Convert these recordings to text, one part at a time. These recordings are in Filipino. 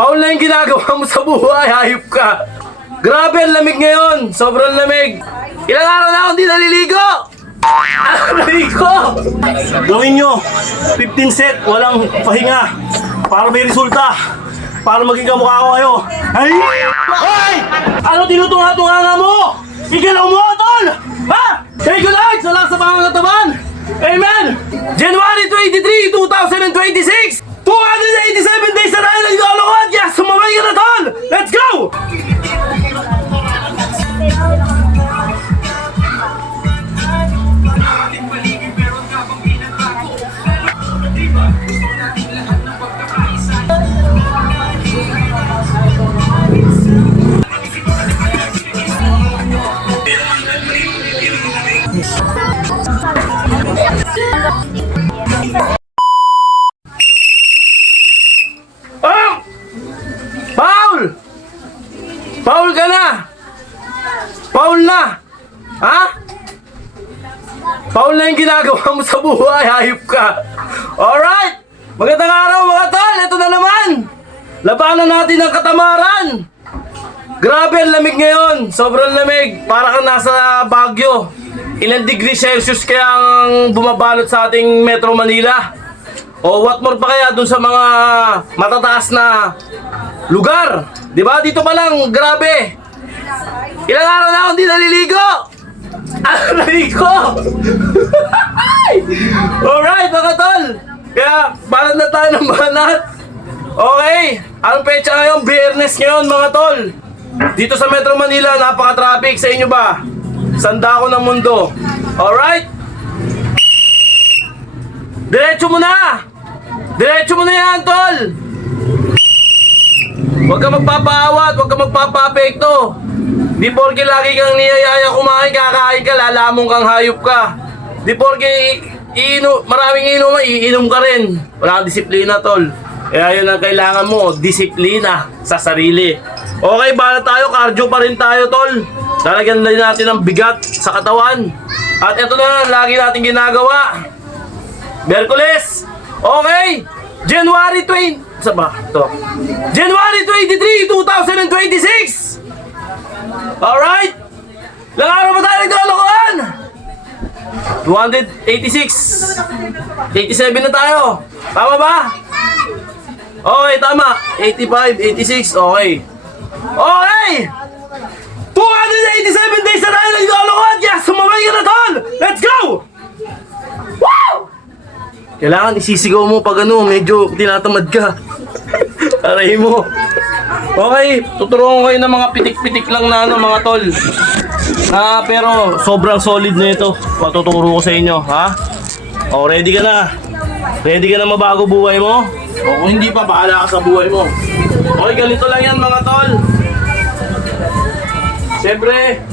Paul na yung ginagawa mo sa buhay, hayop ka. Grabe, ang lamig ngayon. Sobrang lamig. Ilang araw na akong di naliligo. Naliligo. Gawin nyo, 15 set, walang pahinga. Para may resulta. Para maging kamukha ko kayo. Ay! Ay! Ano tinutunga-tunga nga mo? Igilaw mo, tol! Ha? Thank you, Lord! Sa lahat sa pangangataban! Amen! January 23, 2026! 287 days na tayo naglolokod! Yes! Sumabay ka na, tol! Let's go! Oh! Paul! Paul ka na! Paul na! Ha? Paul na yung ginagawa mo sa buhay, hayop ka! Alright! Magandang araw mga tol! Ito na naman! Labanan natin ang katamaran! Grabe, ang lamig ngayon! Sobrang lamig! Para kang nasa Baguio! Ilang degree Celsius kaya ang bumabalot sa ating Metro Manila? O what more pa kaya dun sa mga matataas na lugar? Diba? Dito pa lang, grabe! Ilang araw na akong di naliligo! Naliligo! Alright mga tol! Kaya banat na tayo ng banat! Okay! Anong pecha ngayon? Biyernes ngayon mga tol! Dito sa Metro Manila, napaka-traffic. Sa inyo ba? Sanda ko ng mundo. Alright? Diretso mo na! Diretso mo na yan, tol! Huwag ka magpapaawat, huwag ka magpapapekto. Di porke lagi kang niyayaya kumain, kakain ka, lalamong kang hayop ka. Di porke maraming iinom ka rin. Wala kang disiplina, tol. Kaya yun ang kailangan mo, disiplina sa sarili. Okay, bala tayo, cardio pa rin tayo, tol. Lalagyan din natin ng bigat sa katawan. At ito na, lagi natin ginagawa. Miyerkules. Okay, January 20. Sa ba? Ito. January 23, 2026. Alright. Ilang araw ba tayo naglolokohan? 286. 87 na tayo. Tama ba? Okay, tama. 85, 86, okay. Okay! 287 days na tayo naglolokod! Yes! Sumabay ka na, tol! Let's go! Wow! Kailangan isisigaw mo pag ano, medyo tinatamad ka. Aray mo. Okay, tuturuan ko kayo ng mga pitik-pitik lang na ano, mga tol. Pero sobrang solid na ito. Patuturo ko sa inyo, ha? O, ready ka na? Ready ka na mabago buhay mo? O kung hindi pa, bahala ka sa buhay mo. Okay, ganito lang yan mga tol. Siyempre,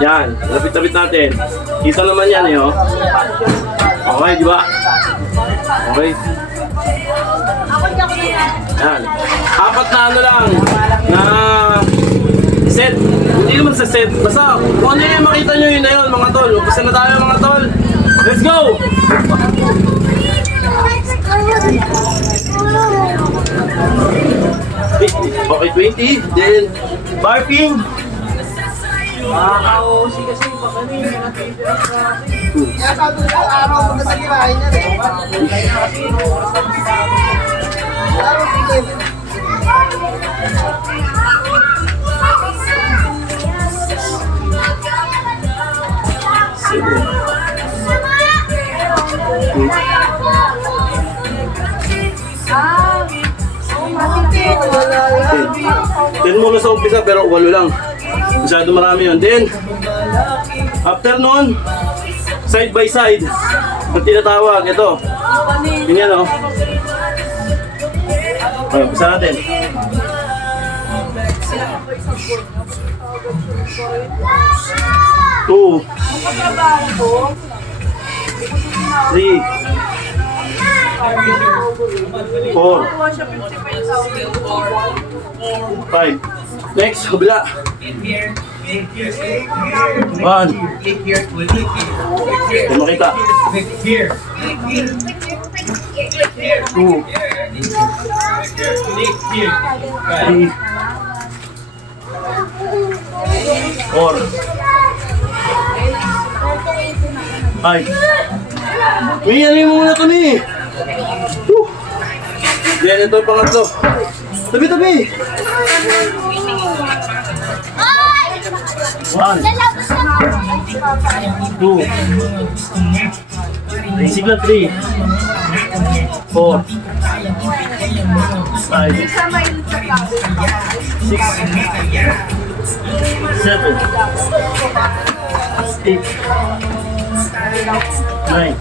yan, lapit-lapit natin. Kita naman yan eh, oh. Okay, di ba? Okay. Yan. Apat na ano lang, na set. Hindi naman sa set. Basta, kung ano yung makita nyo yun na yun, mga tol. Upisa na tayo, mga tol. Let's go! Okay, 20. Then, barking. Makakausi kasi pa kanina natitira sa akin. Kaya sabi ko, araw mo na nagirahin niya rin. Araw si Kevin. Then muna sa umpisa pero 8 lang. Masyado marami yun. Then, after nun, side by side. Ang tinatawag, ito. Ganyan o. Okay, umpisa natin. 2 3 4 5. Next, kabila. 1. Hindi makita. 2, 3, 4, 5. May ano yung muna kami. Yan, ito yung pangatlo. Tabi-tabi. 1, 2, sigla 3, 4, 5, 6, 7, 8, 9,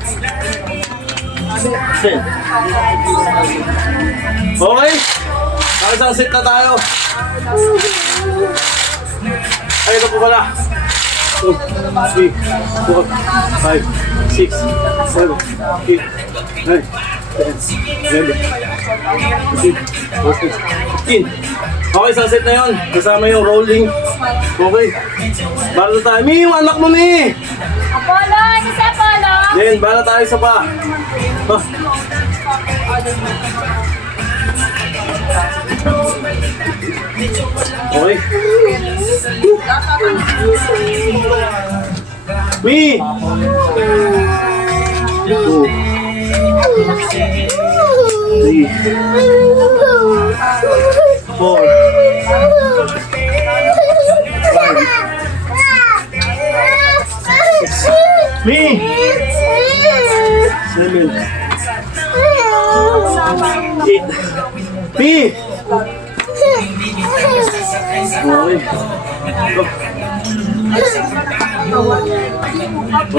10. Okay? Isang set na tayo. Ay, ito po pala. 2, 3, 4, 5, 6, 7, 8, 9, 10, 11, 15. Okay, isang set na yun. Kasama yung rolling. Okay. Bala na tayo. Mi, yung anak mo, Mi! Apollo! Ano si Apollo? Then, bala tayo sa pa. Ah. Okay. Mi! 2, 3, 4, 5, Mi! 7, 8, Mi! Okay. Go. 1, 2,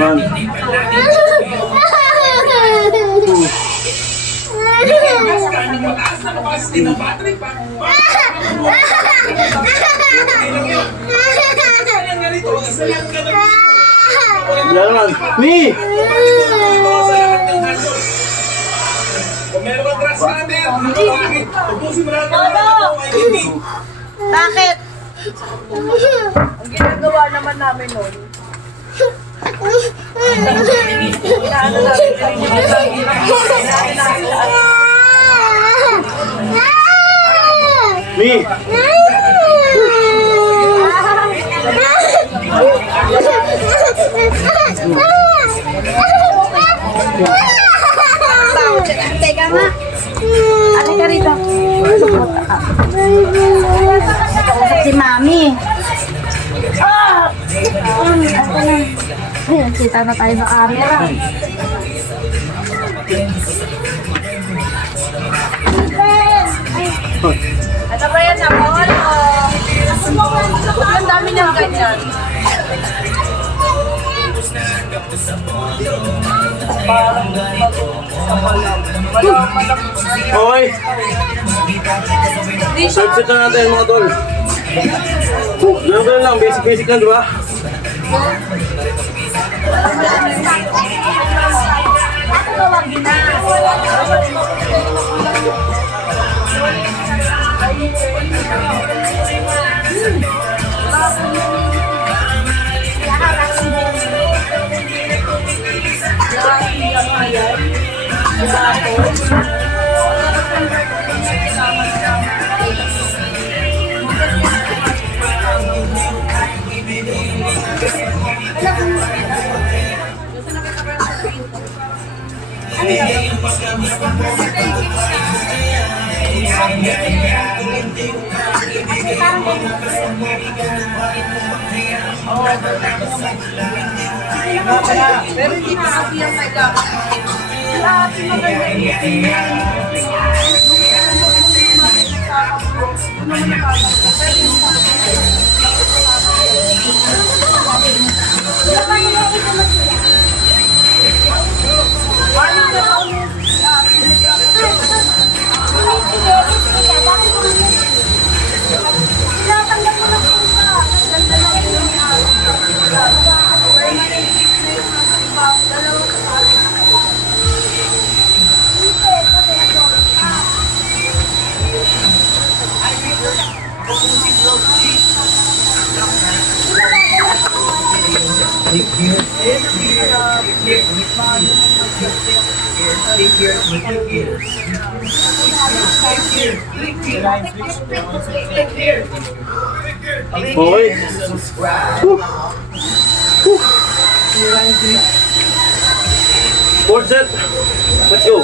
Jalan. Mi! Bakit? Ang ginagawa naman namin nun, inaano namin, Mi! Teka nga. Ano ka rito? Kausap si Mami. Ay, nakita na tayo sa camera. ano ba yan, Apollo? Ang dami niyang ganyan. Okay. Third set na natin mga tol. Ganun lang, basic lang, di ba? Pero hindi pa kasi yung may gamit. Lahat yung maganda. Okay. Whew. Whew. Fourth set. Let's go.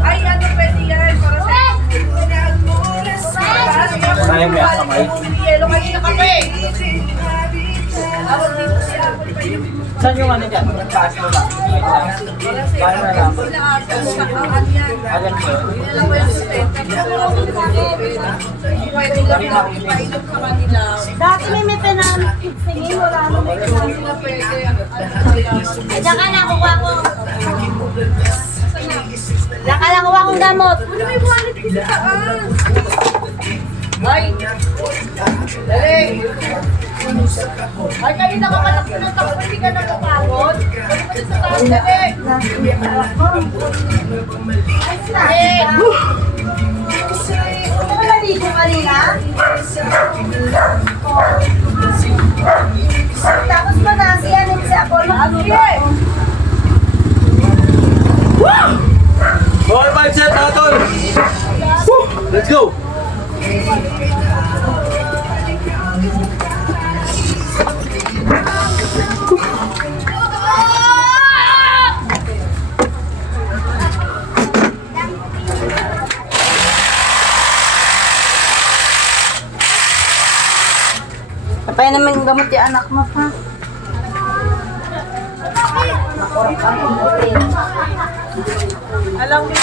Ay, ano pwede yan? Para sa Kaya mo yan kamay. yelo kanina kape. Ako dito si Apple pa yung Saan yung ano dyan? Taas mo ba? wala sa Paano na lang? sinakaan yan. Alam mo yun? Yun lang po yung sustenta. Pwede lang na ipainom sa kanila. Dati may pinamitsingin, wala nang may Hindi na pwede. Diyan ka nakuha ko. Diyan ka nakuha kong gamot. Ano may wallet dito saan? Ay! Dali! Ay, kanina ka pala pinuntak ko, hindi ka na kapagod. Ano ba sa taas, dali? Dali! Ito ka dito kanina? Tapos manasiyan si Apollo. Sige! Okay, 5 set mga tol. Whew. Let's go. Kapay naman yung gamot yung anak mo, ha? Alam mo,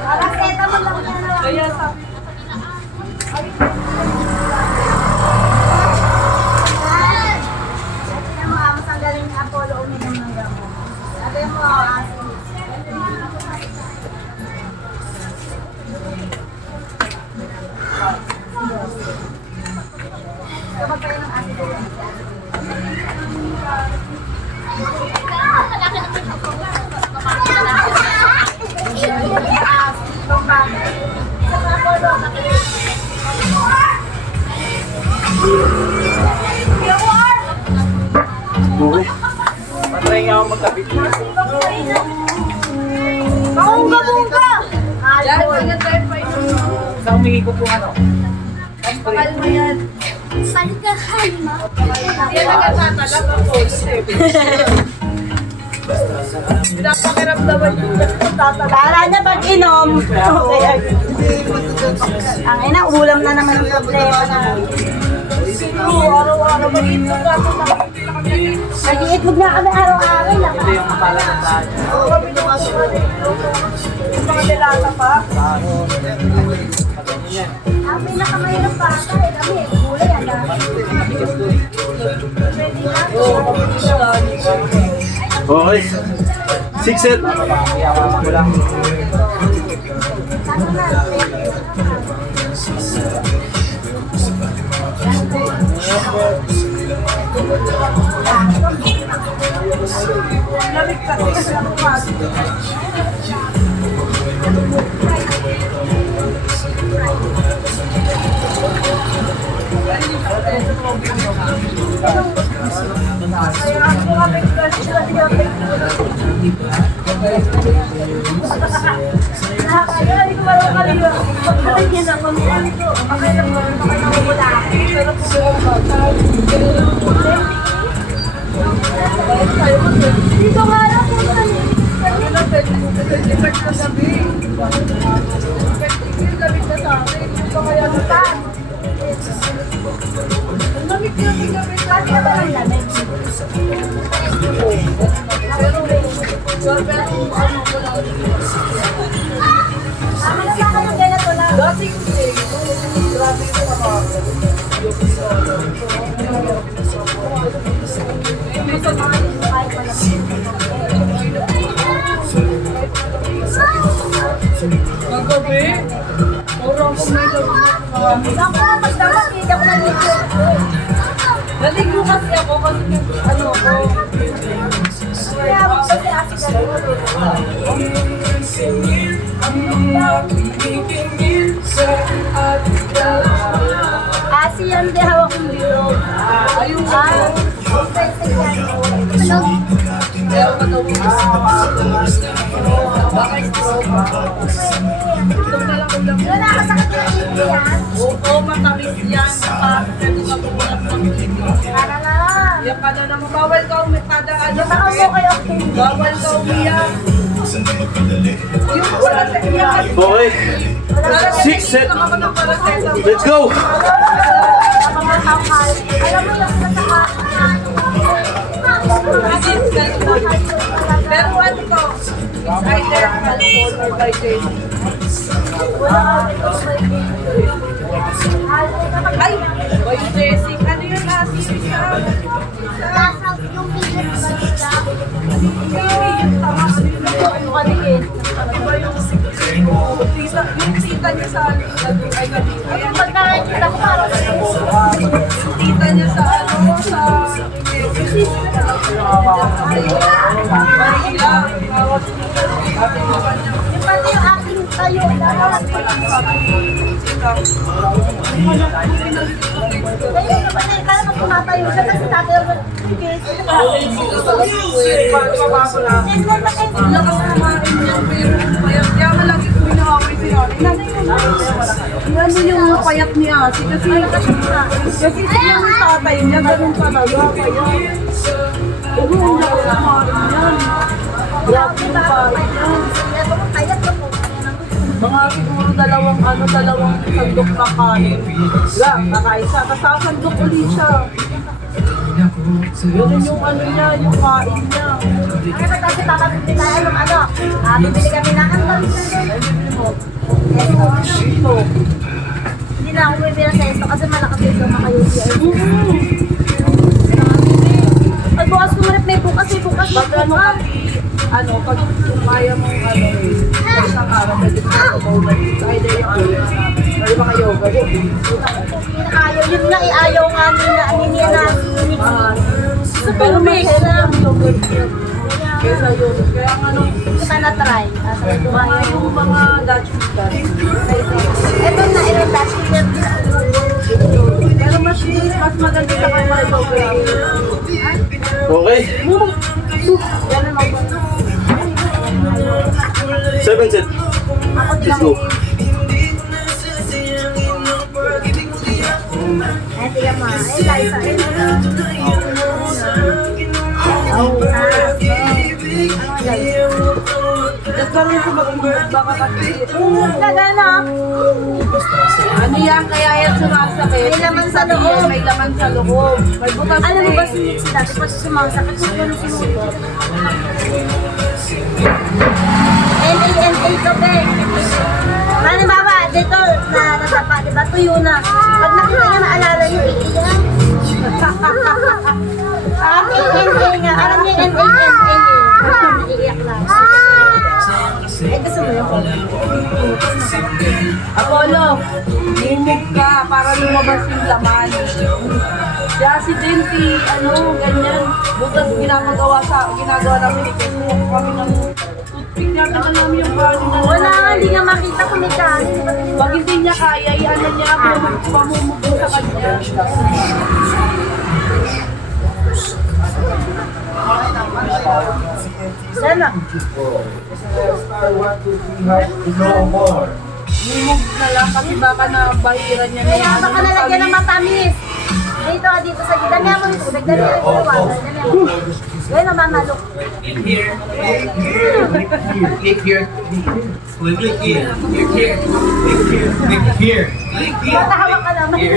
Paracetamol lang yan, ha? kaya sabi Sabi mo, mas ang galing ni Apollo uminom ng gamot. Sabi mo, kapag kayo ng acid. Matry nga ako magkabit. Bungga-bungga! yan, kaya tayo pa ito. Isang humingi ko po ano. Pakalma yan. Saan ka halma? Hindi yan nagtatalak ako. Pinapakiramdaman yung Kala niya pag inom. Kaya, ang ina, ulam na naman ang problema na. araw-araw mag-itlog ako na Mag-iitlog na kami araw-araw. Ito yung akala ng tayo. kami nung yung mga dilata pa. Ang pinakamahirap pa ata eh. Kami, gulay yan. Okay. 6 set. Kaya ko lang. Ano na? Lamig ka kasi ako kasi. Kaya ako kami kasi Nakakaya, hindi ko marunong kaliwa. Pagkatin niya na, kung ko, pakailang mo, pakailang mo wala ako. Pero dito nga lang po sa Magabi? Orang ko may Ako, mas dapat hindi ako nalito. Naligo kasi ako kasi ano ko. Kaya ako kasi asik ako. Asian di hawak ng bilog. Ayun Ano? Kaya ka daw baka stroke. Itong talang ulam. Wala ka sakit ng ibo yan. Oo, matamis yan. Pwede ka bumulat ng ibo. Para na. Yan ka na naman. Bawal ka kada ano. Baka mo kayo. Bawal ka umiyak. Yung wala sa iyak. Okay. 6 set. Let's go! Alam mo yung nasaka. Pero ano to? It's either alcohol or vitamin. Ay! Biodressing. Ano yun ate? Yung tita niya sa ano? Ay, gabi. Yung pagkakita ko parang Yung tita niya sa ano? Sa... yung pati yung aking tayo. Kaya yung pati, kaya mag tumatayo siya kasi tatay ako. Ano yung payat ni Asi? Kasi siya yung tatay niya, ganun talaga. Kaya, huwag mo na yan. Grabe yung payat niya. Mga siguro dalawang sandok na kanin. Lang, nakaisa. Tapos sasandok ulit siya. Yun yung ano niya, yung kain niya. Ano kasi papabili tayo ng ano? Bibili kami ng ano? Ito. Hindi na ako bibili sa esto kasi malakas ito maka-UCI. Pag bukas ko manip, may bukas. Pag ano kasi, pag kaya mong isang araw, pwede ka mag-yoga. Either yung or maka-yoga. Ayaw yun nga, ayaw nga niya na Pero may kailangan yoga kaysa yoga. Kaya nga kita na try. yung mga Dutch food. Ito na, ilang last year. Pero mas maganda sa kanya yoga. Okay. Yan ang 7 set. Let's go. Ay, tiga mo. Ay, tayo nagkaroon ko mag-immerse baka kasi Nagana. ano yan, kaya yan sumasakit. May laman sa loob. May laman sa loob. May butas Alam mo na ba eh. si dati pa siya sumasakit kung gano'n sinunod? NA ka ba eh. Mani baba, dito na nadapa, diba? Tuyo na. Pag nakita niya naalala niyo, iiyak. NA nga. Alam niya NA. Iiyak lang. Eh, gusto mo yun? Apollo, mumog ka para lumabas yung laman. Si Accidenti, ganyan. Butas ginagawa namin. Kasi kami ng toothpick niya, tagal namin yung body na Wala nga, hindi nga makita kung may kanin. Pag hindi niya kaya, i-ano niya, pamumugin sa kanya. Sana. Mimog na lang kasi baka na bahiran niya na Kaya yan. baka nalagyan ng matamis. Dito sa gitna. Damihan mo yung tubig. Damihan mo yung water. Damihan mo. Ngayon na mamalok. Click here. Click here. Click here. Click here. Click here. Click here. Matahawak ka naman. Click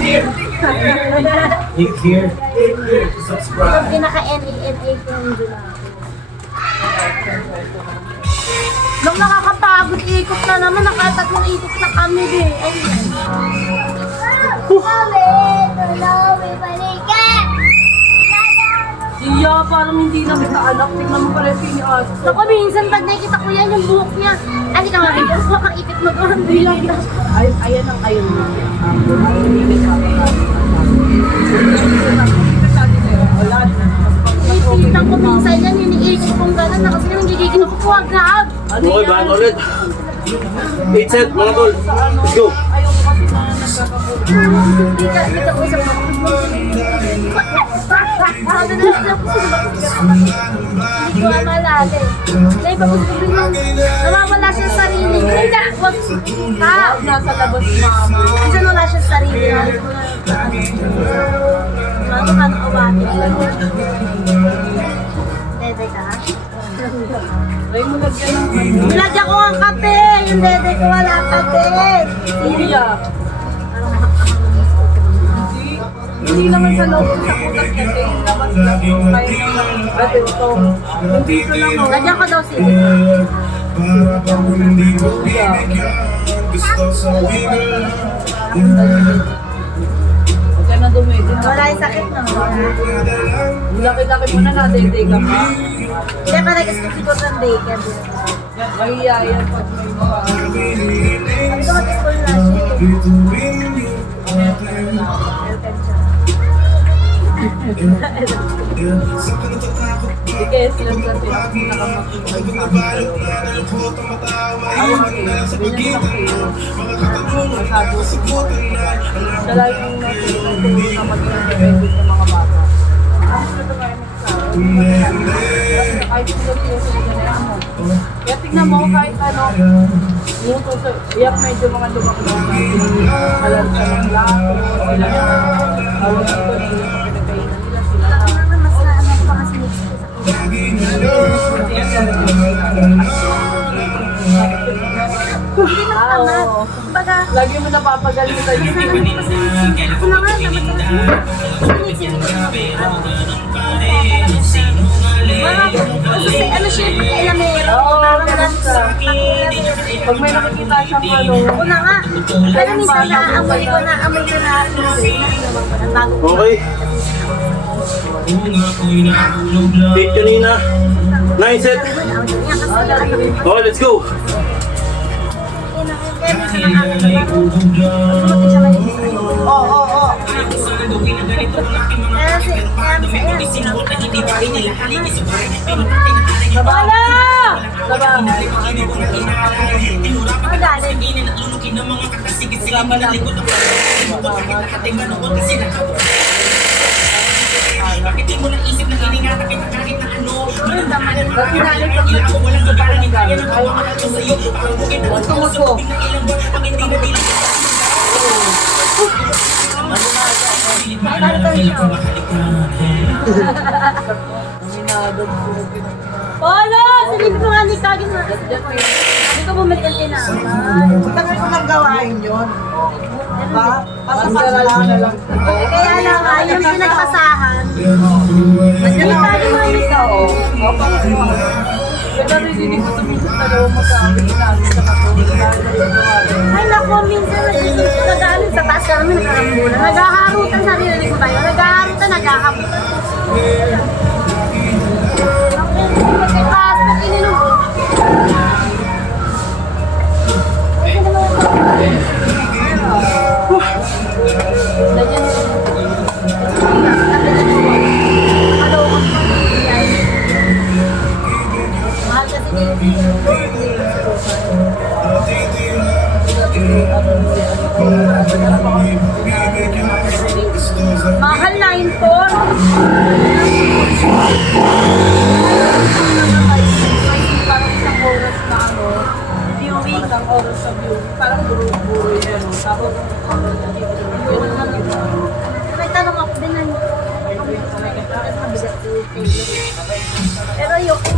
here. Click here. Subscribe. Yung pinaka-NANA ko yung ginawa. Nung nakakapagod, ikot na naman. Nakatatlong ikot na kami din. Siya, parang hindi na kita anak. Tingnan mo pala yung pinias. Ako minsan pag nakikita ko yan, yung buhok niya. Ay, ka nga, bigyan ko kang ipit mo doon. Ayan ang ayun mo. Ipitan ko minsan yan, iniikot kong gano'n. Kasi nang gigigil ako, huwag na ag. Okay, bahan ulit. 8 set, mga tol. Let's go. Ayaw ko kasi na nagkakabuo. Hindi ka usap ako. Sabi na lang ako, hindi ko maalala eh. Naipapos ko rin lang. Nawawala siya sa sarili. Hindi ka, wag. Ha? Nasa labas mama. Minsan wala siya sa sarili. Ano ka nakawati? Dede ka? Try mo lagyan ng ano. Nilagyan ko ang kape. Yung dede ko wala kape. Kuya. Hindi naman sa loob sa kutas kasi yung labas lang yung kaya naman natin ito. Yung dito lang oh. Lagyan ko daw sili. Huwag ka na dumidin. Wala yung sakit no? Laki-laki mo na nadede ka pa. Hindi pa nag-skip siguro ng daycare. Mahiya yan pag may mga... Sabi ko mag-school na Because lang kasi ako pinakamakita sa siya lang yung natutulong na mag-independent ng mga bata. Kahit sila sila mo. Kaya tignan mo kahit ano, yung tuso, iyak medyo mga lumaklang halal sa ng lato, sila na, awag ito, sila sa pinagkainan nila, sila na. Mas na ano pa kasi mix ko sa Hindi na tama. Baga, Lagi mo napapagalitan yung ako na nga, dapat ko ano siya, pagkailamero. Oo, ganun siya. Pag may nakikita siyang ano, Ako na nga. Pero minsan naamoy ko na bago ko. Okay. Date kanina. 9 set. Okay, let's go. Wala! Bakit di mo naisip na iningatan kita kahit na ano? Walang daman ng Kasi mga nalit ilang ko walang gabala ni kaya ng mga ko sa'yo. Parang bukid na Gusto mo sa po. tubig ng ilang buwan ang hindi na dilang Aminado ko. Polo! Silipin mo nga ni Kagin na. Hindi ko bumili ng tinapay. Tagal ko nang gawain yun. Ha? Pasaral mo na lang. Kaya lang nga, yung pinagpasahan. Nandiyan Ni ako. Kagin mo yung ito. Kaya narinig ko tumitot na daw mo sa akin namin sa katulad. Ay naku, minsan nag-aalit sa taas kami nakarambulan. Naghaharutan sa rin ko tayo. Naghaharutan, naghaharutan. Kasi taas na ininom. Mahal kasi Mahal 9-4.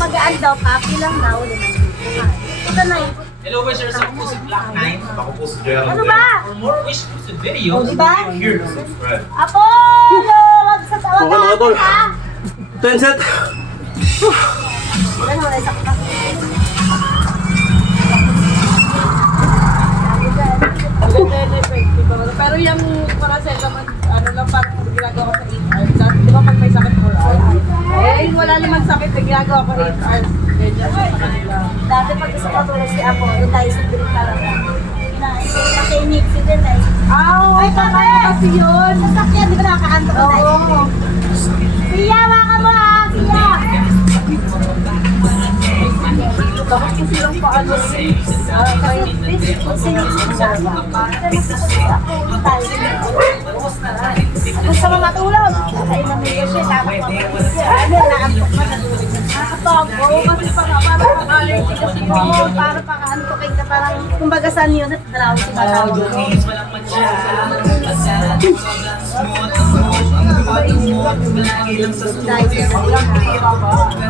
magaan daw, papi lang daw. Ito na yun. Hello, sir. Sa po si Black 9. Ako po si Gerald. Ano ba? For more exclusive videos, Diba? Here, subscribe. Apollo! Wag sa tawag Okay, mga tol. ha? 10 set. Ano, wala isa ka. Maganda yung effective. Pero yung paracetamol, ano lang parang ginagawa ko sa 8 hours. Dati, di ba pag may sakit 4 hours? Eh, yung wala naman sakit, ginagawa ko 8 hours. Ganyan sa kanila. Dati pag gusto ko tulog si Apollo, tayo sa bilik talaga. Nakinig si din eh. Ay, kakaya kasi yun. Sasakyan, di ba nakakaantok na tayo? Siya, waka mo ha! Siya! Tapos ko silang paano Kaya, bitch, sinisip siya. Gusto mo matulog? Kain na may siya, tapos ano, naantok ka na. nakatago. Kasi parang allergy kasi yun. Para pakaantokin ka, parang kumbaga sa unit, dalawang si Batawag.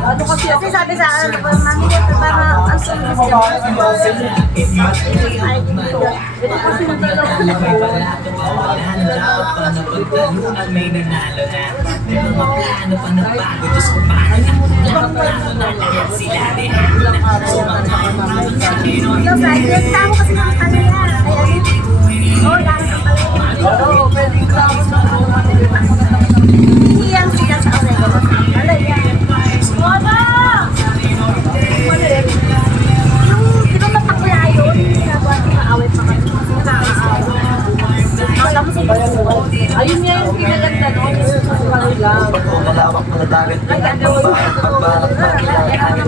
Ano kasi Kasi sabi sa akin, mami, parang ang sulit siya. Ay, dito. ito kasi nagdalawa ko. May nanalo na. May mga plano pa na bago. Diyos ko paano na. Lahat plano na lahat sila din. Ito, Friday, tamo kasi nakakala yan. Ay, ano? Oo, lahat ng pala. Oo, pwede tapos na ako. Hiyang sila sa oregano. Ala, yan. Mama! Yung, di ba matakla yun? Ginagawa ko maawit pa kami. Nakakaawit. Tapos yung pagkakuha. Ayun nga yung pinaganda noon. Sa kanila. Malawak na dagat. Ay, ano yung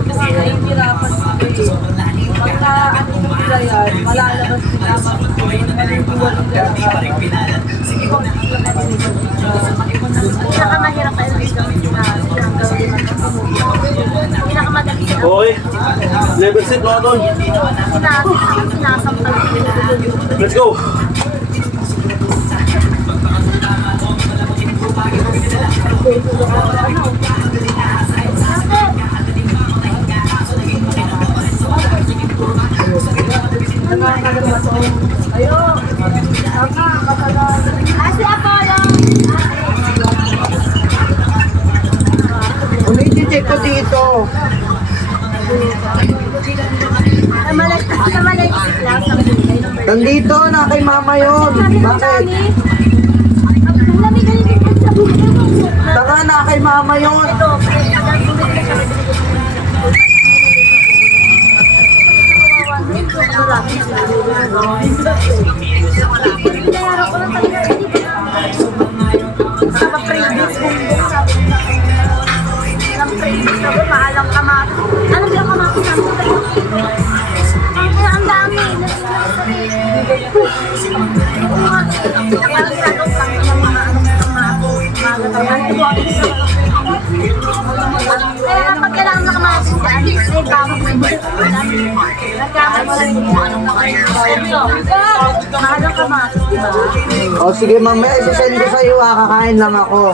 nahihirapan sila. Pagka ano nila yan, malalabas sila. Pinakamahirap kayo dito. Pinakamadali sila. Okay. Level set mga tol. Sinasampal. Let's go. Si Apollo! Ulit-check ko dito. Namalaysip lang sa bilay. Nandito na kay mama yun. Bakit? Ang lamig ka nito sa bilay. Taka na kay mama yun. Ito, pinayaro ko lang talaga. Sa pa-previous bumbong sabi nila. Ang previous na ba, maalang kamatis. Anong bilang kamatis namin? Ang dami. Kaya kapag kailangan na kamatis dyan, may bawang mahal ang kamatis, di ba? O sige mamaya, isasend ko sa'yo kakain lang ako.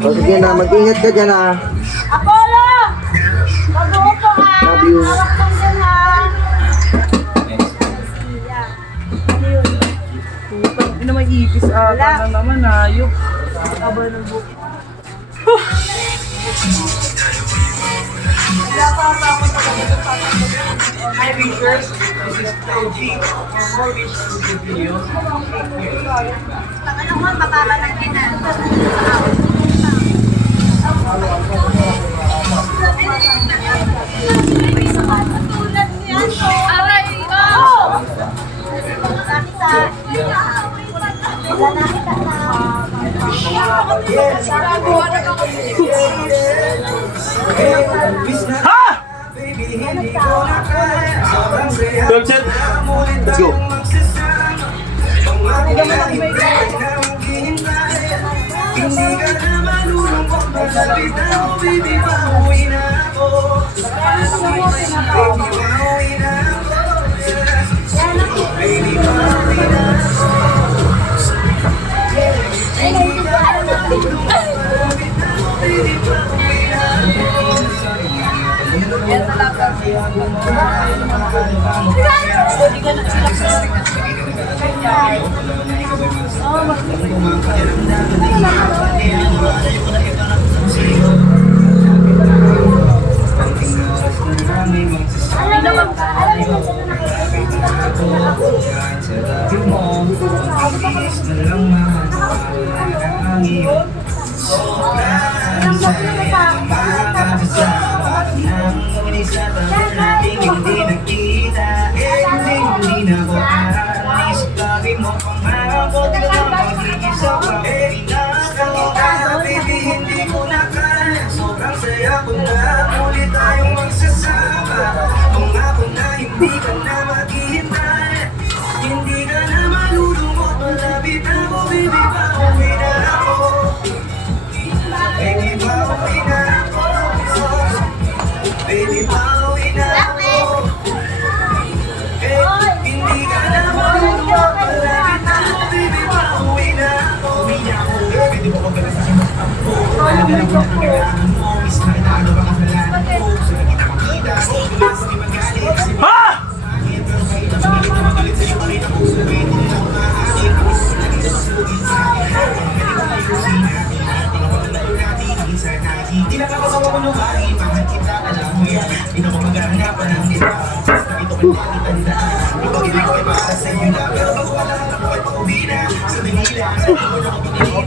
O sige na, mag-ingat ka dyan ha. Apollo! Mag-uupo ka! Love you. Hawak lang dyan ha! Ano mag-iipis ata na naman, ayop. Aba ng buko. Hi, viewers. This is Toby. For more exclusive videos, click here. Ano mo, mababa ng kinan. Aray! Oh! Wala na kita na. Ha! 12 set. Let's go. Ay, Ha?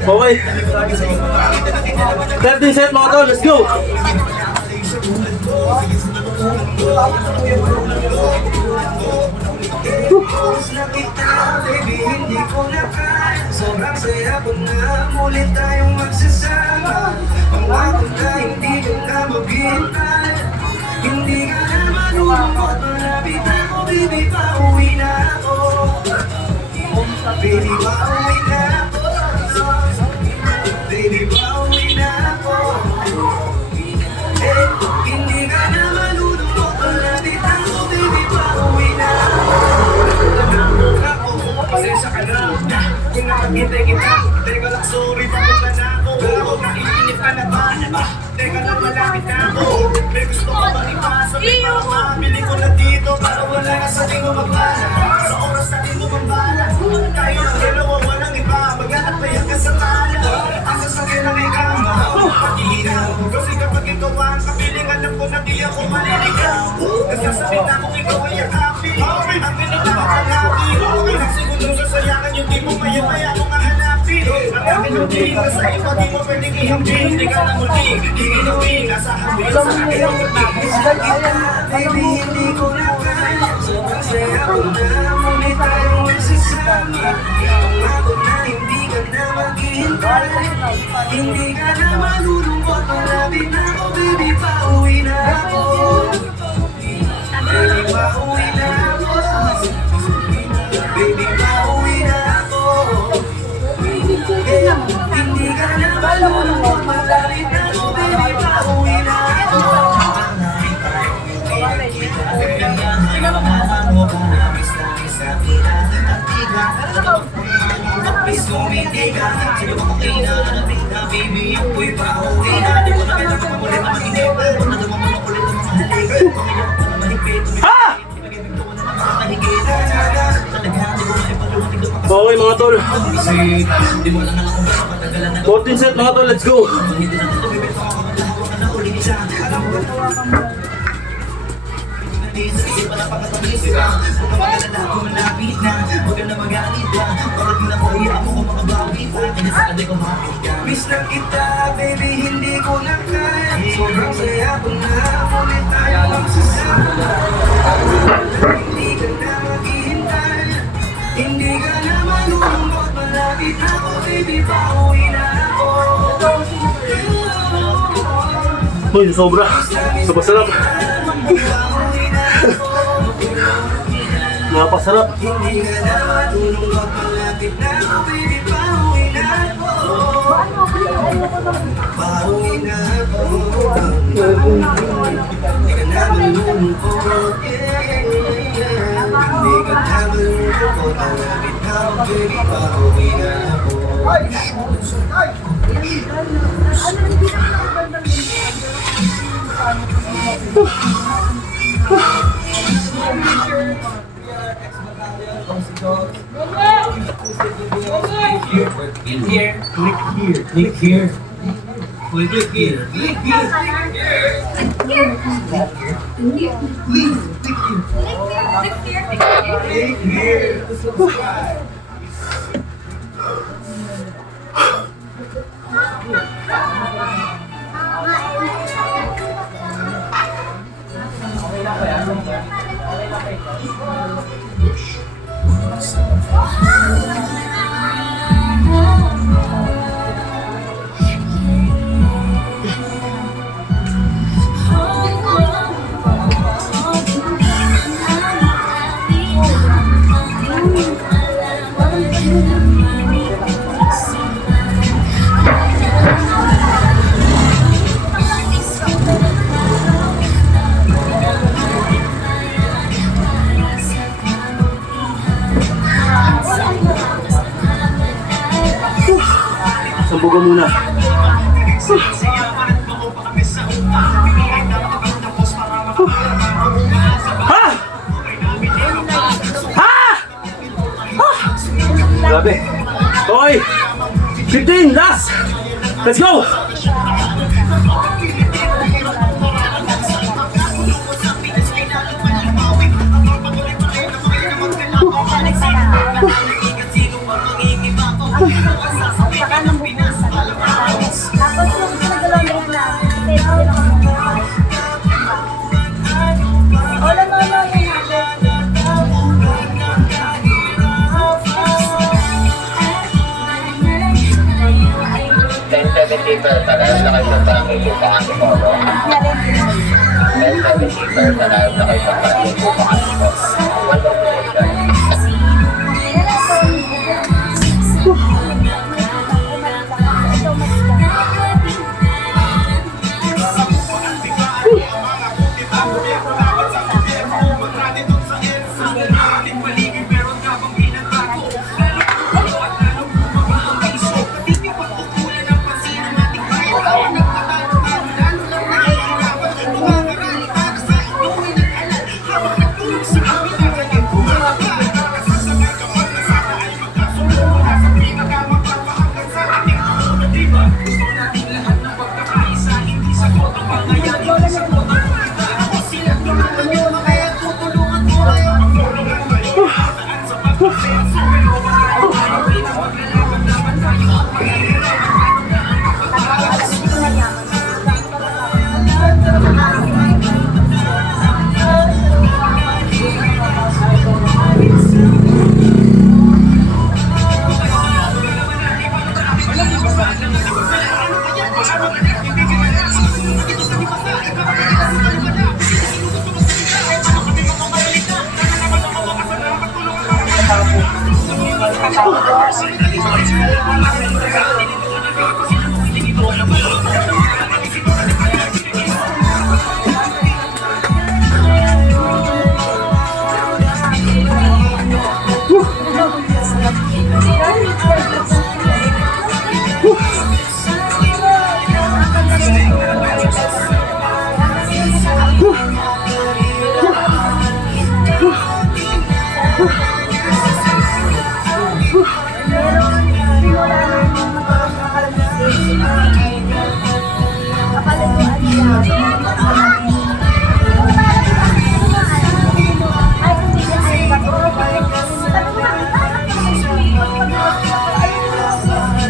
Okay. 13 set mga tol, let's go! Sobrang saya ko na mulit tayong magsasama. Pangako na hindi ko na maghintay. Hindi ka na malulungkot, malapit ako, baby, pauwi na ako. Baby, pauwi na ako. Baby, pauwi na ako. Eh, hindi ka na malulungkot, malapit ako, baby, pauwi na ako. Pasensya ka na, kung nakagintay kita. Teka lang, sorry, papunta na ako. Wala ko naiinip ka na ba? Teka lang, malapit na ako. May gusto ko ba ipasa? May mabili ko na dito para wala na sa tingin mo magbala. Sa oras na tingin mo mambala. Tayo ng dalawa, walang iba. Magkakapayan ka sa tala. Ang sasakyan ng ikama. Pag-iinaw. Kasi kapag ikaw ang kapiling, alam ko na di ako maliligaw. Nagsasalit na kung ikaw ay yakapin. Ang pinitawag ang happy. Ilang segundong sasayangan yung di mo maya-maya mo kahanapin. Ang akin yung tingin ka sa iba, di mo pwedeng ihambing. Hindi ka na muling, iinumin. Asahan mo yun sa akin ang muling. Baby, hindi ko na kaya. Sobrang saya ko na muli tayong nagsasama. Pangako na hindi ka na maghihintay. Hindi ka na malulungkot. Malapit na ako, baby, pauwi na ako. Baby, pauwi na ako. Baby, pauwi na ako. Hindi ka na malulungkot. Malapit na ako, baby, pauwi na ako. Baby, ako'y pauwi na. Di ko na kailangan mamulit na makinip. Kung na naman makulit na mahalik. Panginoon na mahigpit. Ha? Ibigay ko na nakakahigit. Talaga, di ko na ipaluwatig na Okay mga tol, kasi di mo lang alam kung gaano katagalan na 14 set mga tol, let's go! hindi na ito bibit ako kapag ka na uli siya. Alam ko tawa ka mo. Hindi pa napakatamis sila. Kung magalala ako malapit na. Huwag ka na magalit na. Parang di na ko iya ako kung makabawi pa. Kaya sa kaday ko makapiga. Miss na kita, baby, hindi ko na kaya. Sobrang saya ko na. Ulit tayo magsasama. Hindi ka na maghihintay. Hindi ka na malulungkot. Malapit na ako, baby, pauwi na ako. Uy, sobra. Napasarap. Napasarap. Hindi ka na malulungkot. Malapit na ako, baby, pauwi na ako. Pauwi na ako. Hindi ka na malulungkot. Hindi ka na malulungkot. Malapit na ako, baby, pauwi na ako. Click here. Click here. Click here. Click here. Subscribe. Sabugan muna. Ha! Ha! Grabe. Okay. 15, last. Let's go. Tapos yung naglalong na wala na lang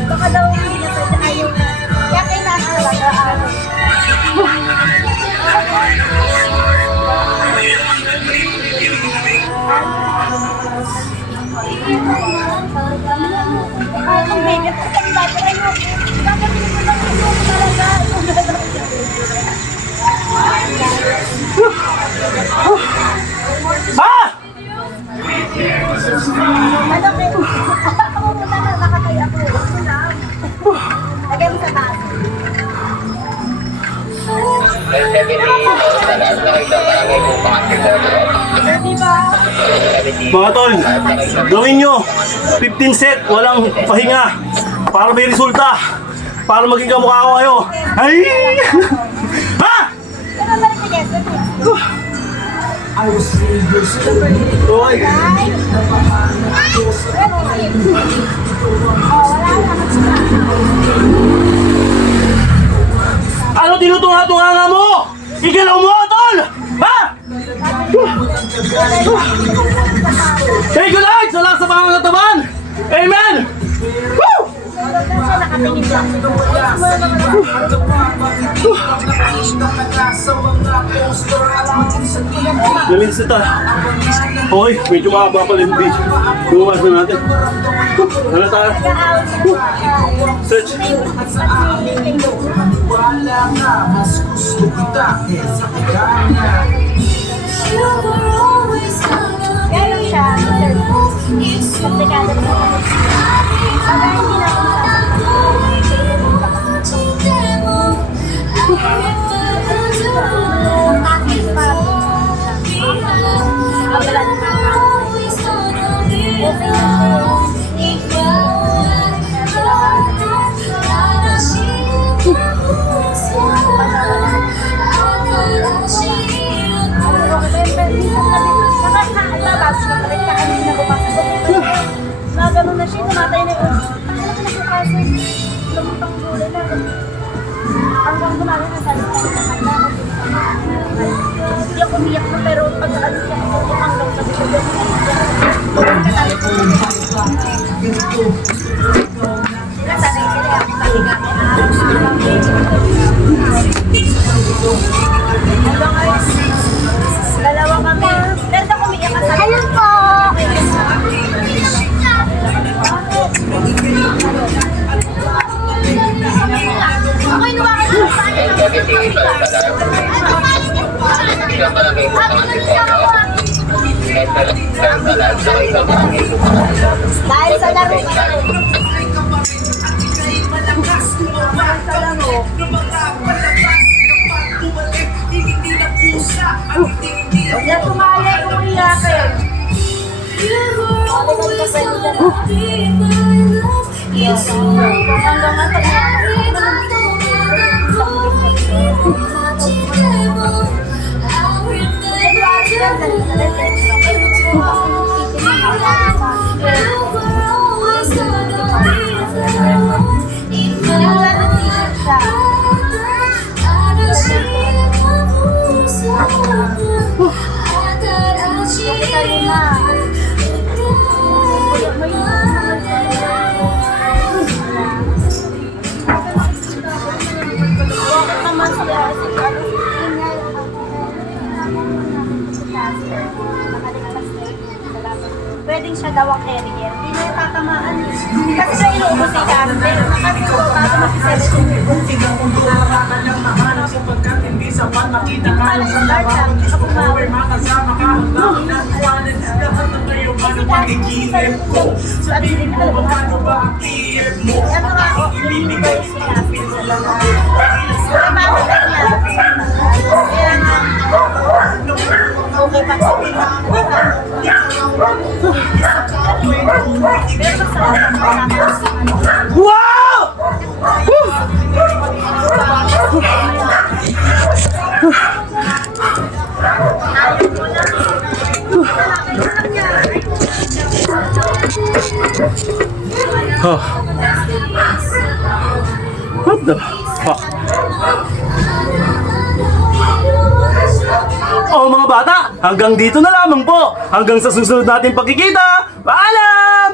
baka daw hindi na pwede ayaw na. Kaya kailangan talaga kung baby, pag dati ayaw, gagawin mo lang ito talaga. Ha! Ano kayo? Ako muna na nakakaya ko. Lagay mo sa taas. Mga tol, gawin nyo 15 set, walang pahinga para may resulta, para maging kamukha ko kayo. Ay! Ha! Ano ba rin Hoy! Ano tinutunga-tunga mo? Igalaw mo, tol! Ha? Hey, good night! Salamat sa pangangataban! Amen! Woo! Nakatingin lang. Galing sa ta. Hoy, medyo mahaba pala yung beach. Bukas na natin. Ano tayo? Search. Gano'n siya, sir. Komplikado po. Pagka hindi na ako Nagano na siya, namatay na yun. Ang laki na siya kasi. Lumutang gulay na. Hanggang gumagay na sabi ko na handa. Hindi ako umiyak na pero pag ano siya, hanggang sabi ko doon. Katali ko. Sila sanay sila ako palinga. Hanggang ay dalawa kami. Pero ako umiyak ka sa ayun po! Ako inuwakan ko sa akin. Dahil sa laro ka Huwag na tumali kung umiyak kayo. Hanggang nga pwedeng siya daw ang carrier. Hindi na tatamaan eh. Kasi siya inuubos si Karen. Kasi ko, bago mag-selection. Alam sa start siya, ako mawin. Sabihin mo, magkano ba ang PM mo? Ano nga, ibibigay siya. Kaya bakit niya? Kaya nga, okay pa sabihin mo. Wow! Woo! Oh. What the fuck? Oh mga bata, hanggang dito na lamang po. Hanggang sa susunod natin pagkikita. Paalam!